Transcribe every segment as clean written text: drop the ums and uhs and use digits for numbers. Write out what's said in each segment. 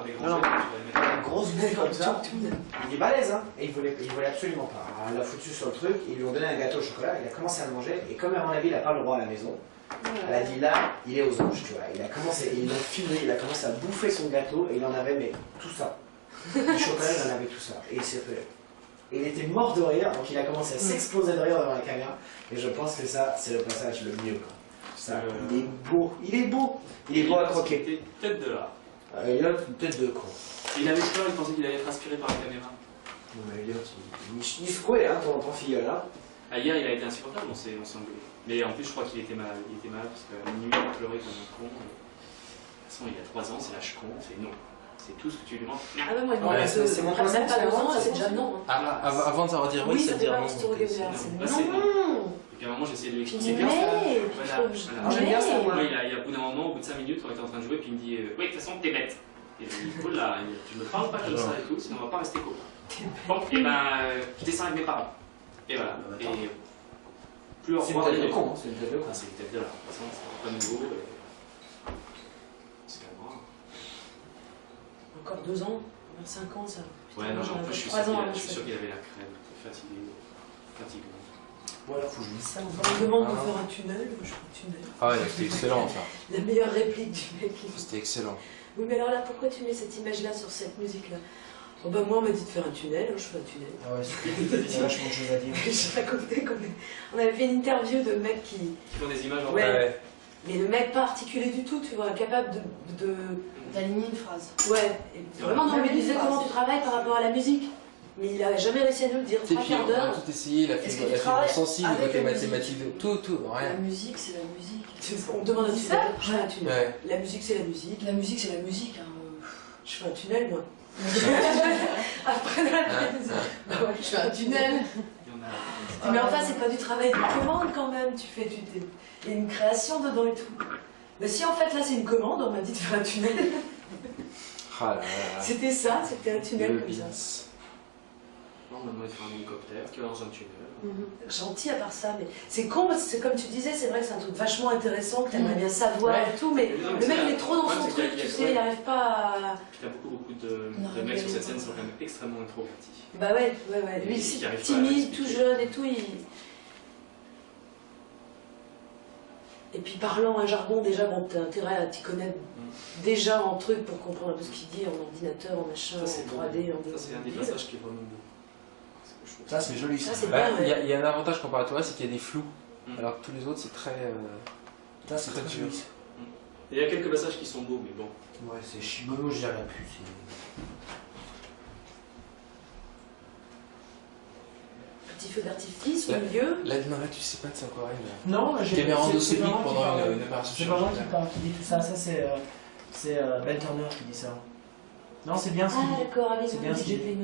faire des grands Non, jeux, tu vas les mettre une grosse bouille comme ça. Il est balèze, hein, et il voulait absolument pas. Alors, il l'a foutu sur le truc, ils lui ont donné un gâteau au chocolat, il a commencé à le manger, et comme à mon avis il n'a pas le droit à la maison, elle a dit là, il est aux anges, tu vois. Il a commencé, ils l'ont filmé, il a commencé à bouffer son gâteau, et il en avait, mais tout ça. Du chocolat, il en avait tout ça. Et il s'est fait. Et il était mort de rire, donc il a commencé à s'exploser de rire devant la caméra, et je pense que ça, c'est le passage le mieux, quoi. Ça, il est beau, il est beau, il est beau à croquer. Tête de là. Il a une tête de con. Il avait peur, il pensait qu'il allait être aspiré par la caméra. Non mais il est secoué, hein, ton filleul, là. Ah, hier, il a été insupportable, on s'est engueulé. Mais en plus, je crois qu'il était malade. Il était malade parce qu'à minuit, il pleurait comme un con. De toute façon, il a 3 ans, c'est l'âge con, c'est non. C'est tout ce que tu lui demandes. Ah ouais, moi, il ouais, c'est mon problème. même pas 2 ans, c'est déjà non. Avant de savoir dire oui, ça veut dire non. C'est non. Et puis à un moment, j'ai essayé de lui expliquer. C'est bien ça. Moi, j'aime bien ça, moi. Moi, il a au bout d'un moment, au bout de 5 minutes, on était en train de jouer, puis il me dit oui, de toute façon, t'es bête. Et je lui dis, oh là, tu me parles pas comme ça et tout, sinon on va pas rester copains. Bon, et ben, je descends avec mes parents. Et voilà. Et plus au revoir. C'est une tête de con, c'est une tête de con. C'est une tête de là. De toute façon, c'est pas nouveau. C'est quand même. Encore 2 ans, 5 ans, ça. Ouais, non, en plus, je suis sûr qu'il avait la crème, fatigué. Voilà, faut que je dise ça. On me demande de faire un tunnel, moi je fais un tunnel. Ah ouais, c'était excellent ça. La meilleure réplique du mec. C'était excellent. Oui, mais alors là, pourquoi tu mets cette image-là sur cette musique-là? Oh bah moi, on m'a dit de faire un tunnel, je fais un tunnel. Ah ouais, il y a vachement de choses à dire. J'ai raconté on avait fait une interview de mecs qui font des images en ouais. Mais le mec pas articulé du tout, tu vois, capable d'aligner une phrase. Ouais, et vraiment, non, mais il disait comment tu travailles par rapport à la musique. Mais il a jamais réussi à nous le dire. 3 quarts d'heure. On a tout essayé, la fibre sensible, les mathématiques, tout, rien. La musique, c'est la musique. On demande un tunnel, je fais un tunnel. Ouais. La musique, c'est la musique. La musique, c'est la musique. Hein. Je fais un tunnel, moi. Après, dans la tête, bah ouais, je fais un tunnel. Mais enfin, c'est pas du travail de commande quand même. Il y a une création dedans et tout. Mais si en fait, là, c'est une commande, on m'a dit de faire un tunnel. Ah là là. C'était ça, c'était un tunnel comme ça. Non, maintenant il fait un hélicoptère qui va dans un tunnel. Gentil à part ça, mais c'est con, parce que comme tu disais, c'est vrai que c'est un truc vachement intéressant, que t'aimerais bien savoir et tout, mais le mec il est trop dans son truc, tu sais, il n'arrive pas à... Puis t'as beaucoup de mecs sur cette scène qui sont quand même extrêmement introvertis. Bah ouais, lui c'est timide, tout jeune et tout, Et puis parlant un jargon, déjà, bon, t'as intérêt à t'y connaître déjà en truc pour comprendre un peu ce qu'il dit en ordinateur, en machin, en 3D, en 2D. Ça c'est un des passages qui est vraiment beau. Ça c'est joli ça. Il y a un avantage comparé à toi, c'est qu'il y a des flous. Alors que tous les autres c'est très... Ça c'est très joli. Il y a quelques passages qui sont beaux, mais bon. Ouais, c'est chibono, je dirais plus. Petit feu d'artifice au milieu. Là, tu sais pas de c'est encore elle. Non, j'ai caméra endoscopique pendant une opération. C'est pas moi qui dit tout ça, c'est Ben Turner qui dit ça. Non, c'est bien ce qu'il dit. Ah d'accord, allez, c'est bien ce qu'il dit.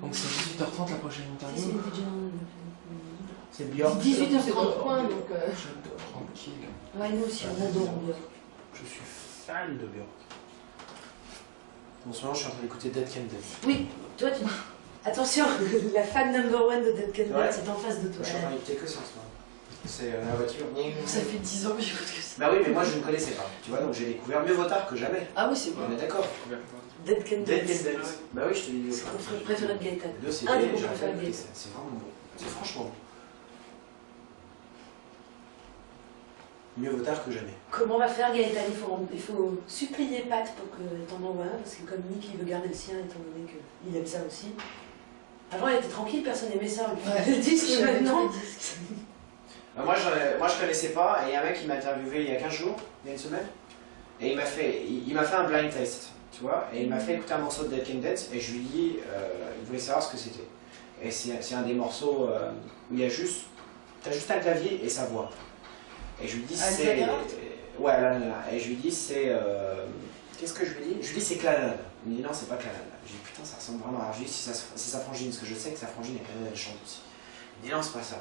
Donc c'est 18h30 la prochaine interview. C'est Björk. 18h33 donc... Tranquille. Ouais, nous aussi, on adore Björk. Je suis fan de Björk. En ce moment, je suis en train d'écouter Dead Can Dance. Oui, toi tu... Attention, la fan number 1 de Dead Can Dance c'est en face de toi. Je suis en train d'écouter que ça en ce moment. C'est la voiture. Ça fait 10 ans que j'écoute que ça. Bah oui, mais moi je ne connaissais pas. Tu vois, donc j'ai découvert mieux vaut tard que jamais. Ah oui, c'est bon. On est d'accord. Dead Can Dance. Bah oui, je te dis. C'est mon préféré de Gaëtan. Un des préférés de Gaëtan. C'est vraiment bon. C'est franchement bon. Mieux vaut tard que jamais. Comment on va faire Gaëtan? Il faut supplier Pat pour que t'en envoie un, parce que comme Nick il veut garder le sien, étant donné qu'il aime ça aussi. Avant il était tranquille, personne n'aimait ça. Le disque maintenant. Moi je connaissais pas, et il y a un mec qui m'a interviewé il y a 15 jours, il y a une semaine, et il m'a fait un blind test, tu vois, et il m'a fait écouter un morceau de Dead Can Dance, et je lui ai dit, il voulait savoir ce que c'était. Et c'est un des morceaux où il y a juste, t'as juste un clavier et sa voix. Et je lui dis c'est... Ouais, là. Et je lui dis c'est... Qu'est-ce que je lui dis? Je lui dis c'est Clanade. Il me dit non, c'est pas Clanade. Je lui dis putain, ça ressemble vraiment à... Je lui dis c'est sa frangine, parce que je sais que sa frangine et Clanade elle chante aussi. Il me dit non, c'est pas ça.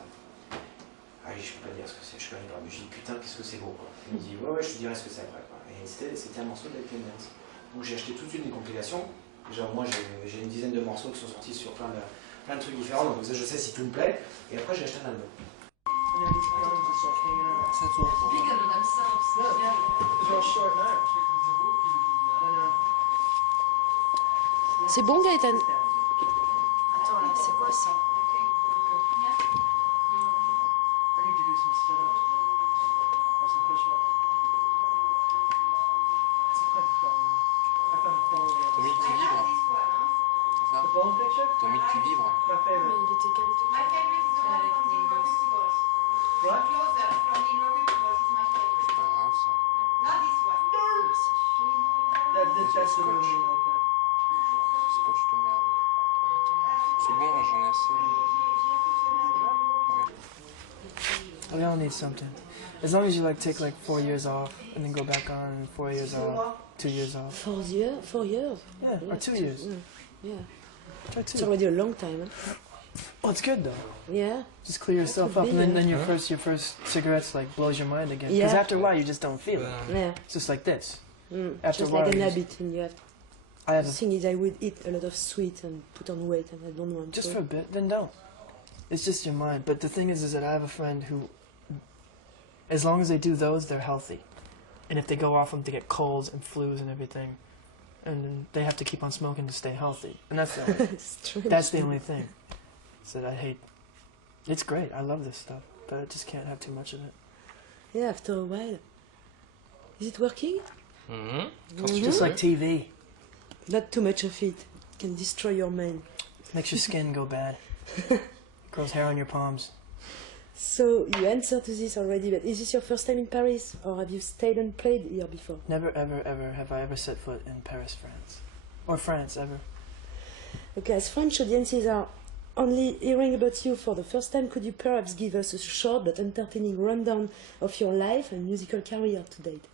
Ah oui, je peux pas dire ce que c'est, je connais pas. Mais je lui dis putain, qu'est-ce que c'est beau quoi. Il me dit ouais, je te dirai ce que c'est après quoi. Et c'était un morceau de Dead Can Dance. Donc j'ai acheté tout de suite une compilation. Genre moi j'ai une dizaine de morceaux qui sont sortis sur plein de trucs différents, donc ça je sais si tout me plaît. Et après j'ai acheté un album. Ça tourne. C'est bon, Gaëtan? Attends, là, c'est quoi ça? Ton multivivre. C'est ça? Ton multivivre. Mais il était quel? C'est pas grave ça. C'est scotch. C'est scotch de merde. C'est bon, là, j'en ai assez. Oui. We all need something. As long as you like take like 4 years off and then go back on and 4 years off, 2 years off. 4 years? 4 years? Yeah, or 2 years. Yeah. Try It's 2. already a long time. Huh? Oh, it's good though. Yeah. Just clear yourself could up, be, and then yeah. your first cigarettes like blows your mind again. Because Yeah. after a while you just don't feel it. Yeah. It's just like this. Just After a like while, an you just- habit, and you have. I have The a, thing is, I would eat a lot of sweet and put on weight, and I don't want just to. for a bit, then don't. It's just your mind. But the thing is that I have a friend who, as long as they do those, they're healthy. And if they go off them, they get colds and flus and everything. And then they have to keep on smoking to stay healthy. And that's the only, It's true. that's the only thing. So that I hate. It's great. I love this stuff. But I just can't have too much of it. Yeah, after a while. Is it working? Quand It's tu just veux. like TV. Not too much of it. It can destroy your mind. Makes your skin go bad. Grows hair on your palms. So you answered to this already, but is this your first time in Paris, or have you stayed and played here before? Never, ever, ever have I ever set foot in Paris, France. Or France, ever. Okay, as French audiences are only hearing about you for the first time, could you perhaps give us a short but entertaining rundown of your life and musical career to date?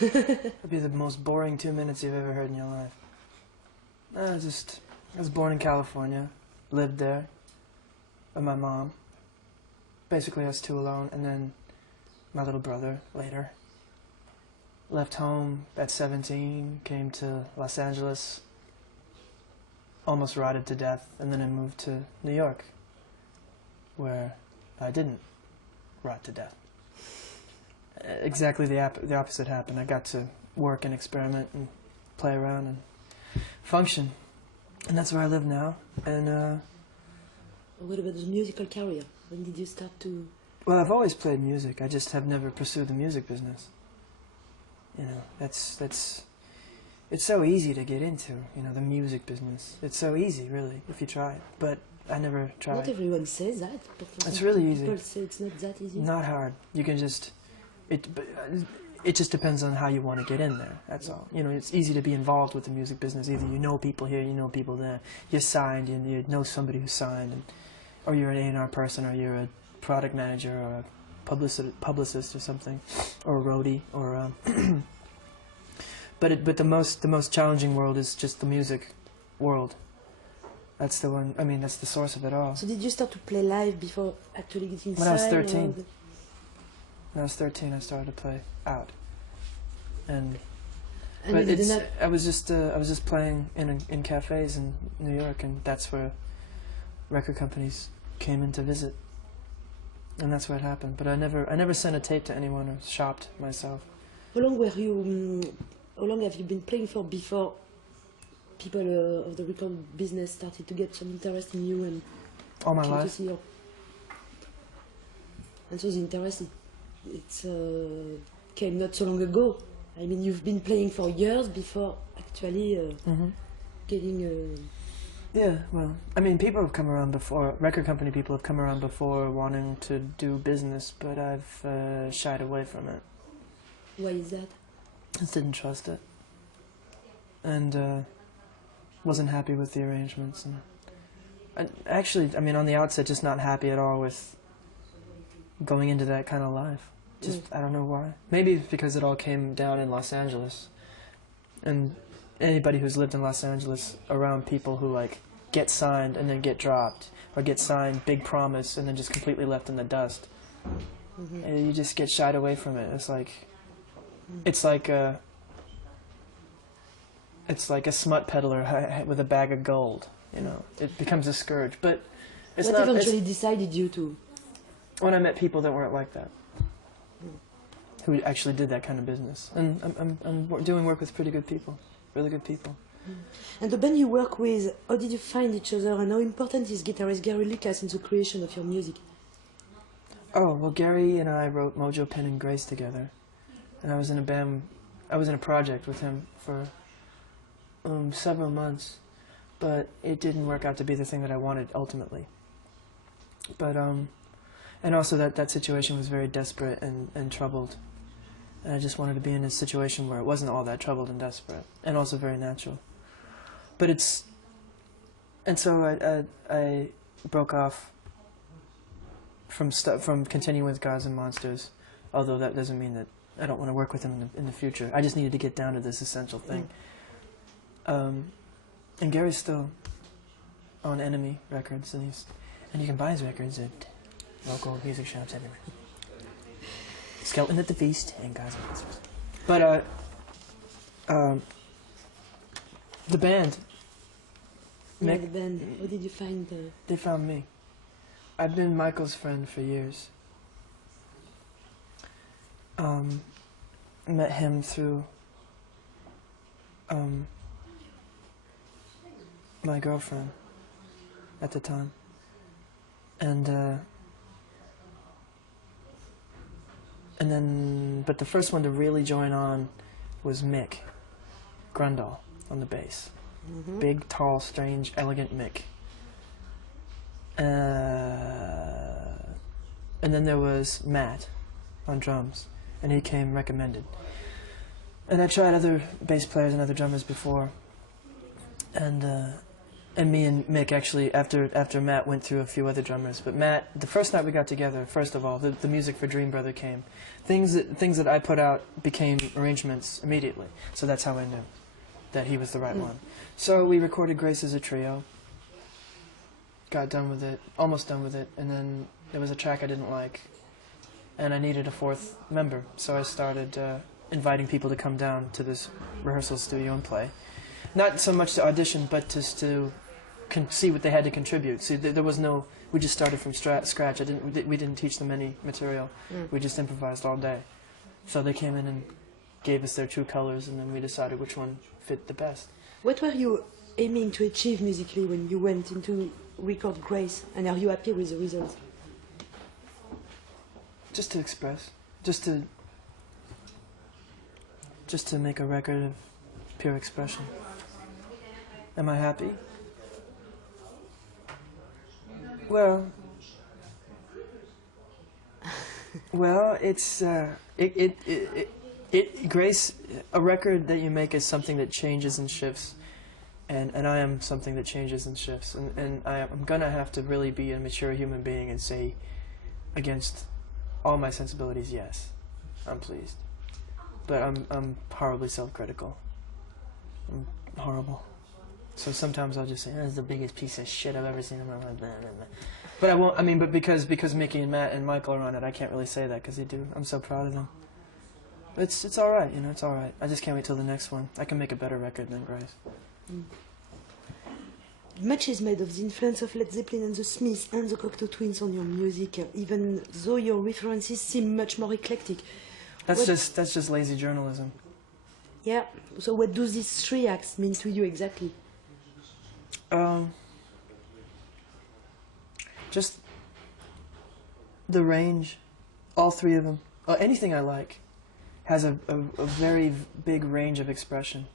That'd be the most boring 2 minutes you've ever heard in your life. I was born in California, lived there with my mom. Basically us two alone, and then my little brother later. Left home at 17, came to Los Angeles, almost rotted to death, and then I moved to New York, where I didn't rot to death. Exactly the opposite happened. I got to work and experiment and play around and function, and that's where I live now. And What about the musical career? When did you start to... well, I've always played music. I just have never pursued the music business. You know, it's so easy to get into. You know, the music business. It's so easy, really, if you try it. But I never tried. Not everyone says that. But It's really easy. People say it's not that easy. Not hard. You can just it just depends on how you want to get in there. That's all. You know, it's easy to be involved with the music business. Either you know people here, you know people there. You're signed, and you know somebody who's signed, or you're an A&R person, or you're a product manager, or a publicist or something, or a roadie, or but the most challenging world is just the music world. That's the one. I mean, that's the source of it all. So did you start to play live before actually getting When I was signed, 13. or- When I was 13, I started to play out, and And but you did it's, not... I was just playing in cafes in New York, and that's where record companies came in to visit, and that's where it happened. But I never sent a tape to anyone or shopped myself. How long have you been playing for before people of the record business started to get some interest in you and All my came to life. see your... And so the interest, came not so long ago. I mean, you've been playing for years before actually getting... Yeah, well, I mean, people have come around before. Record company people have come around before wanting to do business, but I've shied away from it. Why is that? Just didn't trust it, and wasn't happy with the arrangements. And actually, I mean, on the outset, just not happy at all with going into that kind of life. Just I don't know why. Maybe it's because it all came down in Los Angeles, and anybody who's lived in Los Angeles around people who like get signed and then get dropped, or get signed, big promise, and then just completely left in the dust. And you just get shied away from it. It's like a smut peddler with a bag of gold. You know, it becomes a scourge. But it's What not. eventually decided you to... When I met people that weren't like that, who actually did that kind of business. And I'm doing work with pretty good people, really good people. And the band you work with, how did you find each other, and how important is guitarist Gary Lucas in the creation of your music? Oh, well, Gary and I wrote Mojo, Pen and Grace together. And I was in a band, I was in a project with him for several months, but it didn't work out to be the thing that I wanted ultimately. But, and also that situation was very desperate and troubled. And I just wanted to be in a situation where it wasn't all that troubled and desperate, and also very natural. But it's, and so I broke off from continuing with Gods and Monsters, although that doesn't mean that I don't want to work with him in the future. I just needed to get down to this essential thing. And Gary's still on Enemy Records, and you can buy his records at local music shops everywhere. Skeleton at the Feast and Gods and Monsters. But the band. Yeah, Mick, the band. How did you find the... They found me. I've been Michael's friend for years. Met him through my girlfriend at the time. And then, but the first one to really join on was Mick Grundle on the bass. Mm-hmm. Big, tall, strange, elegant Mick. And then there was Matt on drums, and he came recommended. And I tried other bass players and other drummers before, and me and Mick actually, after Matt went through a few other drummers, but Matt, the first night we got together, first of all, the music for Dream Brother came. Things that I put out became arrangements immediately, so that's how I knew that he was the right one. So we recorded Grace as a trio, got done with it, almost done with it, and then there was a track I didn't like, and I needed a fourth member, so I started inviting people to come down to this rehearsal studio and play. Not so much to audition, but just to see what they had to contribute. See, there was no, we just started from scratch. We didn't teach them any material. We just improvised all day. So they came in and gave us their true colors, and then we decided which one fit the best. What were you aiming to achieve musically when you went into record Grace, and are you happy with the result? Just to express, just to make a record of pure expression. Am I happy? Well, it's Grace. A record that you make is something that changes and shifts, and I am something that changes and shifts, and I'm gonna have to really be a mature human being and say, against all my sensibilities, yes, I'm pleased, but I'm horribly self-critical. I'm horrible. So sometimes I'll just say, "That's the biggest piece of shit I've ever seen in my life." But I won't. I mean, but because Mickey and Matt and Michael are on it, I can't really say that because they do. I'm so proud of them. It's all right, you know. It's all right. I just can't wait till the next one. I can make a better record than Grace. Much is made of the influence of Led Zeppelin and the Smiths and the Cocteau Twins on your music, even though your references seem much more eclectic. That's just lazy journalism. Yeah. So what do these three acts mean to you exactly? Just the range, all three of them. Anything I like has a very big range of expression,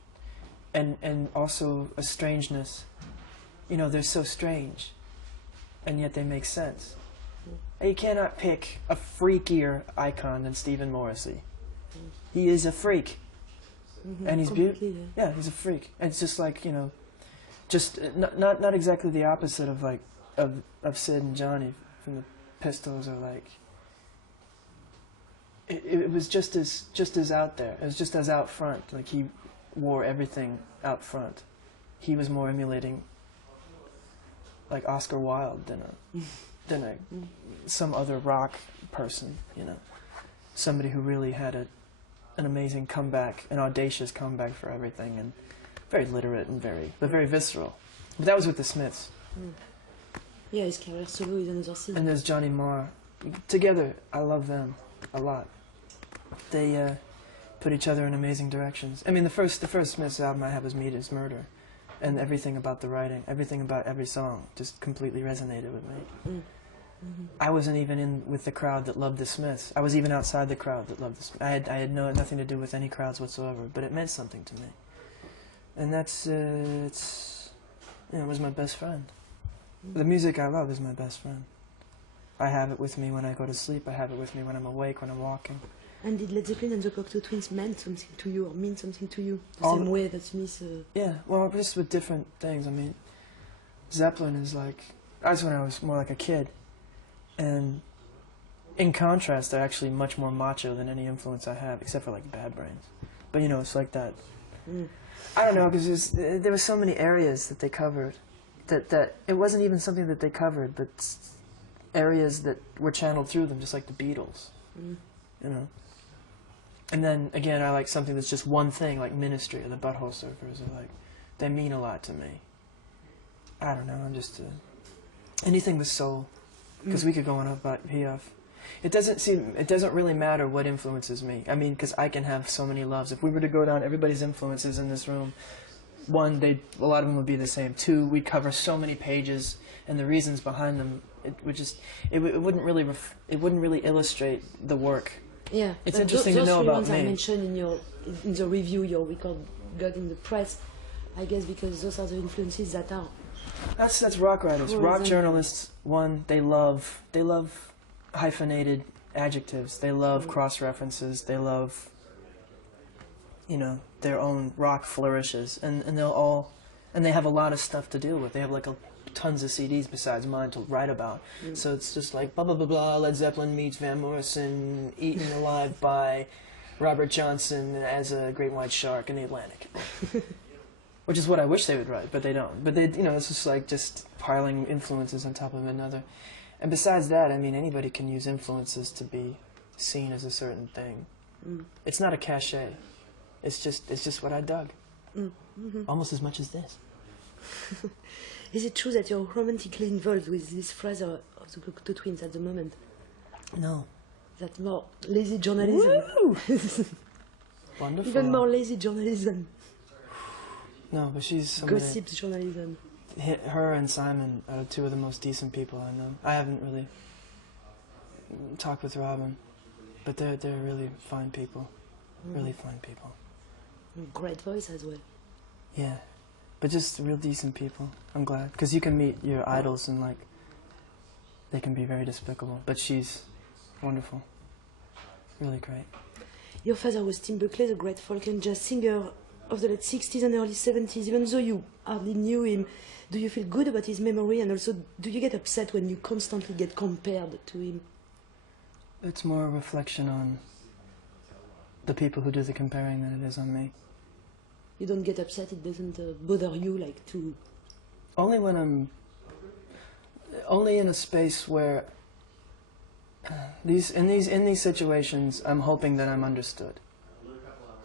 and also a strangeness. You know, they're so strange, and yet they make sense. And you cannot pick a freakier icon than Stephen Morrissey. He is a freak, and he's beautiful. Yeah, he's a freak. And it's just like, you know, just not exactly the opposite of like of Sid and Johnny from the Pistols, or like it was just as out there. It was just as out front. Like he wore everything out front. He was more emulating like Oscar Wilde than some other rock person, you know, somebody who really had an amazing comeback, an audacious comeback for everything, and very literate and very visceral. But that was with the Smiths. Yeah, his career solo is another thing. And there's Johnny Marr. Together, I love them a lot. they put each other in amazing directions. I mean, the first Smiths album I had was Meat is Murder, and everything about the writing, everything about every song just completely resonated with me. Mm-hmm. I wasn't even in with the crowd that loved the Smiths. I was even outside the crowd that loved the Smiths. I had nothing to do with any crowds whatsoever, but it meant something to me. And that's, it was my best friend. The music I love is my best friend. I have it with me when I go to sleep, I have it with me when I'm awake, when I'm walking. And did Led Zeppelin and the Cocteau Twins meant something to you, or mean something to you? The same way that Smith... Yeah, well, just with different things. I mean, Zeppelin is like... That's when I was more like a kid. And in contrast, they're actually much more macho than any influence I have, except for like Bad Brains. But it's like that. Mm. I don't know, because there were so many areas that they covered that it wasn't even something that they covered, but areas that were channeled through them, just like the Beatles. Mm. And then again, I like something that's just one thing, like Ministry or the Butthole Surfers, or like they mean a lot to me. I don't know. I'm just anything with soul, because we could go on about Piaf. It doesn't really matter what influences me. I mean, because I can have so many loves. If we were to go down everybody's influences in this room, one, a lot of them would be the same. Two, we'd cover so many pages, and the reasons behind them, it wouldn't really illustrate the work. Yeah, it's interesting to know about me. I mentioned in the review your record got in the press, I guess because those are the influences that are. That's rock writers, rock journalists. One, they love hyphenated adjectives. They love cross references. They love, their own rock flourishes, and they have a lot of stuff to deal with. They have like tons of CDs besides mine to write about. So it's just like blah blah blah blah. Led Zeppelin meets Van Morrison, eaten alive by Robert Johnson as a great white shark in the Atlantic. Which is what I wish they would write, but they don't. But it's just like just piling influences on top of another. And besides that, I mean, anybody can use influences to be seen as a certain thing. It's not a cachet. It's just what I dug. Almost as much as this. Is it true that you're romantically involved with this phrase of the Cocteau Twins at the moment? No. That's more lazy journalism. Wonderful. Even more lazy journalism. No, but she's somebody... Gossip journalism. Her and Simon are two of the most decent people I know. I haven't really talked with Robin, but they're really fine people. Really fine people. Great voice as well. Yeah. But just real decent people. I'm glad. Because you can meet your idols and, like, they can be very despicable. But she's wonderful. Really great. Your father was Tim Buckley, the great folk and jazz singer of the late 60s and early 70s. Even though you hardly knew him, do you feel good about his memory? And also, do you get upset when you constantly get compared to him? It's more a reflection on the people who do the comparing than it is on me. You don't get upset, it doesn't bother you, like, to... Only when I'm... Only in a space where... In these situations, I'm hoping that I'm understood.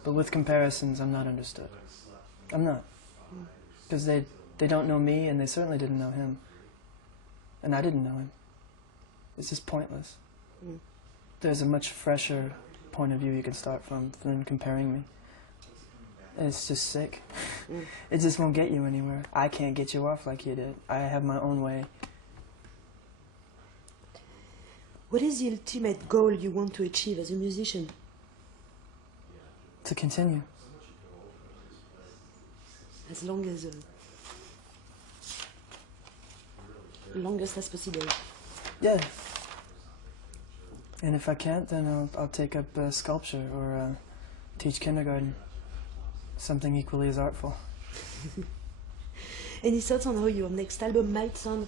But with comparisons, I'm not understood. I'm not. Because they don't know me, and they certainly didn't know him. And I didn't know him. It's just pointless. There's a much fresher point of view you can start from than comparing me. It's just sick. It just won't get you anywhere. I can't get you off like you did. I have my own way. What is the ultimate goal you want to achieve as a musician? To continue. As long as... longest as possible. Yeah. And if I can't, then I'll take up sculpture or teach kindergarten. Something equally as artful. Any thoughts on how your next album might sound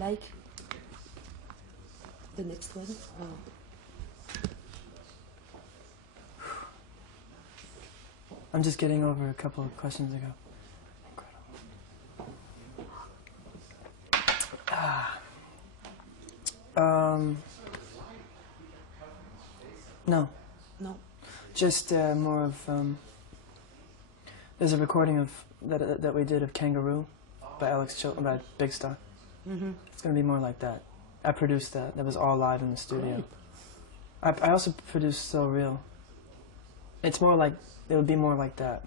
like the next one? I'm just getting over a couple of questions ago. No. No. Just more of... there's a recording of that we did of Kangaroo by by Big Star. It's going to be more like that. I produced that. That was all live in the studio. I also produce So Real. It's more like, it would be more like that.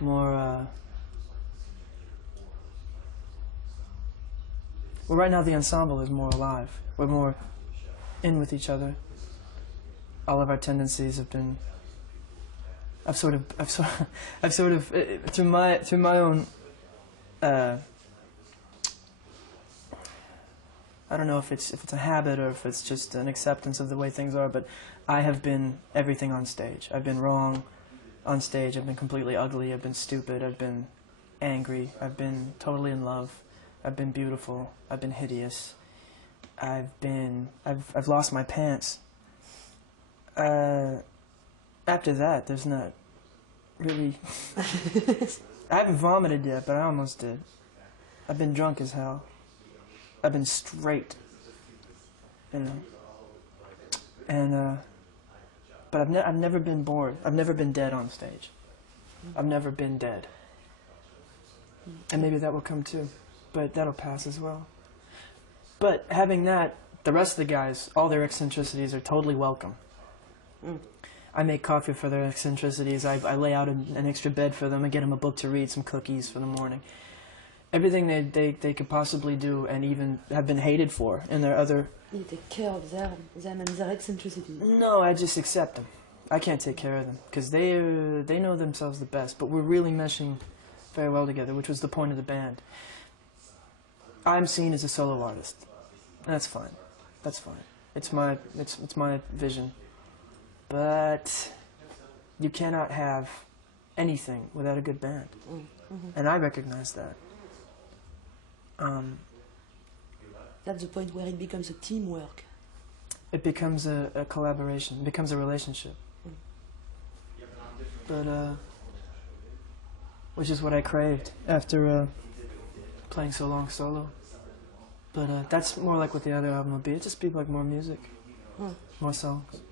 More, well, right now the ensemble is more alive. We're more in with each other. All of our tendencies have been, I've sort of, through my own, I don't know if it's a habit or if it's just an acceptance of the way things are, but I have been everything on stage. I've been wrong on stage. I've been completely ugly. I've been stupid. I've been angry. I've been totally in love. I've been beautiful. I've been hideous. I've lost my pants. After that, there's not really. I haven't vomited yet, but I almost did. I've been drunk as hell. I've been straight, you know, and but I've never been bored. I've never been dead on stage. I've never been dead, and maybe that will come too, but that'll pass as well. But having that, the rest of the guys, all their eccentricities are totally welcome. I make coffee for their eccentricities. I lay out an extra bed for them. I get them a book to read, some cookies for the morning. Everything they could possibly do and even have been hated for in their other... You take care of them and their eccentricities. No, I just accept them. I can't take care of them because they know themselves the best, but we're really meshing very well together, which was the point of the band. I'm seen as a solo artist. That's fine. That's fine. It's my vision. But you cannot have anything without a good band. And I recognize that. That's the point where it becomes a teamwork. It becomes a collaboration. It becomes a relationship. But, which is what I craved after playing so long solo. But that's more like what the other album will be. It'll just be like more music, more songs.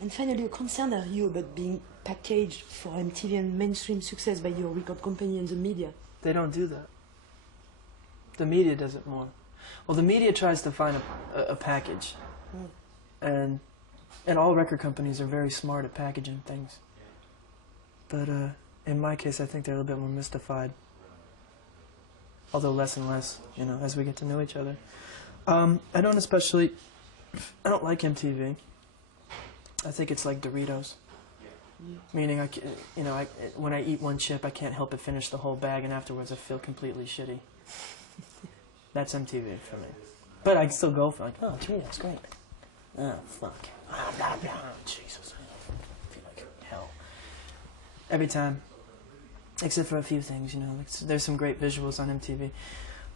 And finally, how concerned are you about being packaged for MTV and mainstream success by your record company and the media? They don't do that. The media does it more. Well, the media tries to find a package. And all record companies are very smart at packaging things. But in my case, I think they're a little bit more mystified. Although less and less, you know, as we get to know each other. I don't like MTV. I think it's like Doritos. Meaning, when I eat one chip, I can't help but finish the whole bag, and afterwards I feel completely shitty. That's MTV for me. But I still go for like, oh, Doritos, great. Oh, fuck. Oh, Jesus. I feel like hell. Every time. Except for a few things, you know. There's some great visuals on MTV.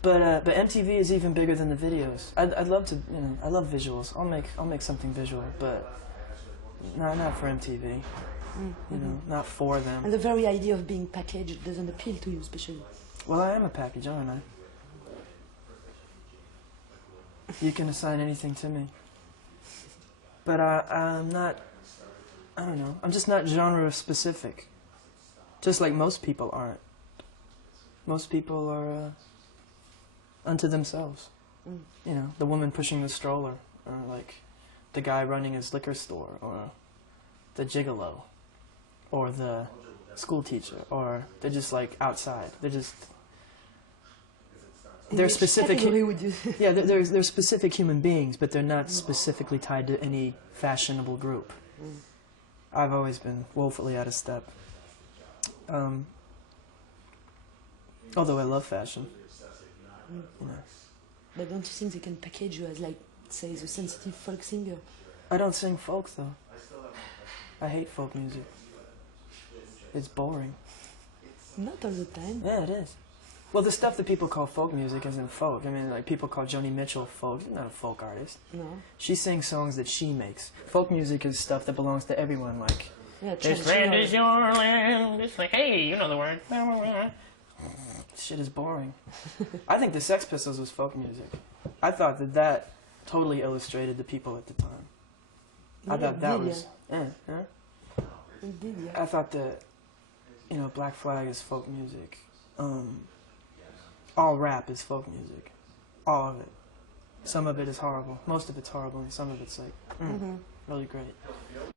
But MTV is even bigger than the videos. I'd love to, you know, I love visuals. I'll make something visual, but not for MTV. You know, not for them. And the very idea of being packaged doesn't appeal to you, especially. Well, I am a package, aren't I? You can assign anything to me. But I'm not, I don't know, I'm just not genre specific. Just like most people aren't. Most people are unto themselves. You know, the woman pushing the stroller, or like the guy running his liquor store, or the gigolo, or the school teacher, or they're just like outside. They're specific. Yeah, they're specific human beings, but they're not specifically tied to any fashionable group. I've always been woefully out of step. Although I love fashion. You know. But don't you think they can package you as, like, say, the sensitive folk singer? I don't sing folk, though. I hate folk music. It's boring. Not all the time. Yeah, it is. Well, the stuff that people call folk music isn't folk. I mean, like, people call Joni Mitchell folk. She's not a folk artist. No. She sings songs that she makes. Folk music is stuff that belongs to everyone, like... Yeah, This land is your land. It's like, hey, you know the word. Shit is boring. I think the Sex Pistols was folk music. I thought that totally illustrated the people at the time. I thought that was... I thought that, you know, Black Flag is folk music. All rap is folk music. All of it. Some of it is horrible. Most of it's horrible, and some of it's like... really great.